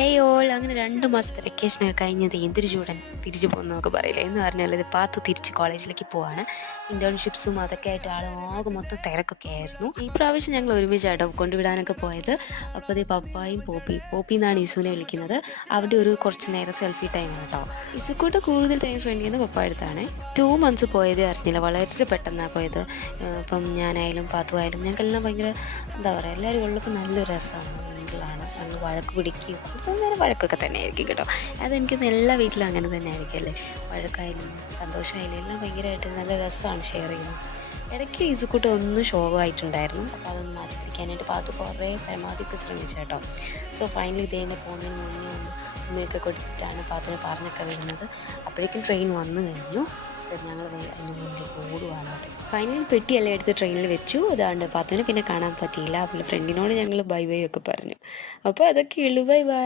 Hey all അങ്ങനെ 2 മാസത്തെ വെക്കേഷനൊക്കെ കഴിഞ്ഞത് എന്തൊരു ചൂടൻ തിരിച്ചു പോകുന്നതൊക്കെ പറയില്ല എന്ന് പറഞ്ഞാൽ ഇത് പാത്തു തിരിച്ച് കോളേജിലേക്ക് പോവാണ്. ഇൻറ്റേൺഷിപ്സും അതൊക്കെ ആയിട്ട് ആകെ മൊത്തം തിരക്കൊക്കെ ആയിരുന്നു. ഈ പ്രാവശ്യം ഞങ്ങൾ ഒരുമിച്ചാട്ടോ കൊണ്ടുവിടാനൊക്കെ പോയത്. അപ്പോൾ ഇത് പപ്പായും പോപ്പി എന്നാണ് ഇസുവിനെ വിളിക്കുന്നത്. അവിടെ ഒരു കുറച്ച് നേരം സെൽഫി ടൈം കേട്ടോ. ഇസുക്കൂട്ട് കൂടുതൽ ടൈം സ്പെൻഡ് ചെയ്യുന്നത് പപ്പ അടുത്താണ്. 2 മന്ത്സ് പോയതേ അറിഞ്ഞില്ല, വളരെ പെട്ടെന്നാണ് പോയത്. ഇപ്പം ഞാനായാലും പാത്തു ആയാലും ഞങ്ങൾക്കെല്ലാം ഭയങ്കര എന്താ പറയുക, എല്ലാവരും ഉള്ളപ്പോൾ നല്ലൊരു രസമാണ്. ഞങ്ങൾ വഴക്ക് പിടിക്കുകയും കുറച്ച് നേരം വഴക്കൊക്കെ തന്നെ ആയിരിക്കും കേട്ടോ. അതെനിക്ക് എല്ലാ വീട്ടിലും അങ്ങനെ തന്നെ ആയിരിക്കും അല്ലേ. വഴക്കായാലും സന്തോഷമായാലും എല്ലാം ഭയങ്കരമായിട്ട് നല്ല രസമാണ് ഷെയർ ചെയ്യുന്നത്. ഇടയ്ക്ക് ഈസുക്കൂട്ട് ഒന്ന് ശോകമായിട്ടുണ്ടായിരുന്നു. അപ്പോൾ അതൊന്ന് മാറ്റിപ്പിടിക്കാനായിട്ട് പാത്തു കുറേ പരമാവധിയൊക്കെ ശ്രമിച്ചു കേട്ടോ. സോ ഫൈനലി ഇതേനെ പോകുന്നതിന് മുന്നേ ഒന്ന് ഉമ്മയൊക്കെ കൊടുത്തിട്ടാണ് പാത്തുവിനെ പറഞ്ഞൊക്കെ വരുന്നത്. അപ്പോഴേക്കും ട്രെയിൻ വന്നു കഴിഞ്ഞു. ഞങ്ങൾ അതിന് മുന്നിലേക്ക് ഓടുവാണ് കേട്ടോ. ഫൈനലി പെട്ടിയെല്ലാം എടുത്ത് ട്രെയിനിൽ വെച്ചു. അതാണ്ട് പാത്തുവിനെ പിന്നെ കാണാൻ പറ്റിയില്ല. അവളുടെ ഫ്രണ്ടിനോട് ഞങ്ങൾ ബൈ ബൈ ഒക്കെ പറഞ്ഞു. അപ്പോൾ അതൊക്കെ ഉള്ളു. Bye bye.